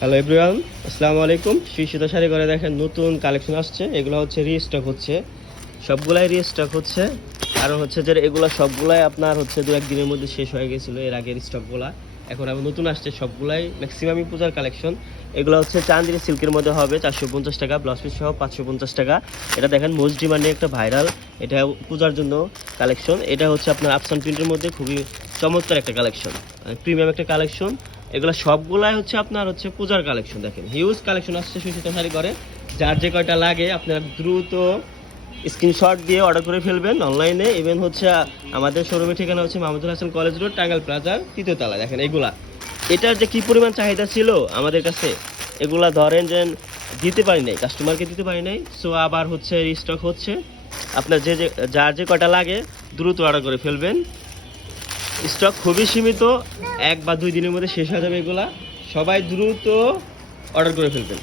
Hello everyone, আসসালামু আলাইকুম। শ্রী সুতা শাড়ি ঘরে দেখেন নতুন কালেকশন আসছে। এগুলো হচ্ছে রিস্টক হচ্ছে, সবগুলাই রিস্টক হচ্ছে। কারণ হচ্ছে যে এগুলো সবগুলাই আপনার হচ্ছে দু একদিনের মধ্যে শেষ হয়ে গেছিলো এর আগের স্টকগুলা। এখন আবার নতুন আসছে, সবগুলাই ম্যাক্সিমামই পূজার কালেকশন। এগুলো হচ্ছে চান্দিনী সিল্কের মধ্যে হবে 450 টাকা, ব্লাউজ পিস সহ 550 টাকা। এটা দেখেন মোস্ট ডিমান্ডে একটা ভাইরাল, এটা পূজার জন্য কালেকশন। এটা হচ্ছে আপনার আফসান প্রিন্টের মধ্যে খুবই চমৎকার একটা কালেকশন, প্রিমিয়াম একটা কালেকশন। এগুলো সবগুলাই হচ্ছে আপনার হচ্ছে পূজার কালেকশন। দেখেন হিউজ কালেকশন আসছে সুশীতা শাড়ি করে। যার যে কয়টা লাগে আপনার দ্রুত স্ক্রিনশট দিয়ে অর্ডার করে ফেলবেন অনলাইনে। ইভেন হচ্ছে আমাদের শোরুমের ঠিকানা হচ্ছে মাহমুদুল হাসান কলেজ রোড, টাঙ্গাইল প্লাজার 3য় তলায়। দেখেন এগুলা, এটার যে কি পরিমাণ চাহিদা ছিল আমাদের কাছে, এগুলা ধরেন যে দিতে পারি নাই, কাস্টমারকে দিতে পারি নাই। সো আবার হচ্ছে রিস্টক হচ্ছে। আপনার যার যে কয়টা লাগে দ্রুত অর্ডার করে ফেলবেন। স্টক খুবই সীমিত, 1 বা 2 দিনের মধ্যে শেষ হয়ে যাবে এগুলা। সবাই দ্রুত অর্ডার করে ফেলবেন।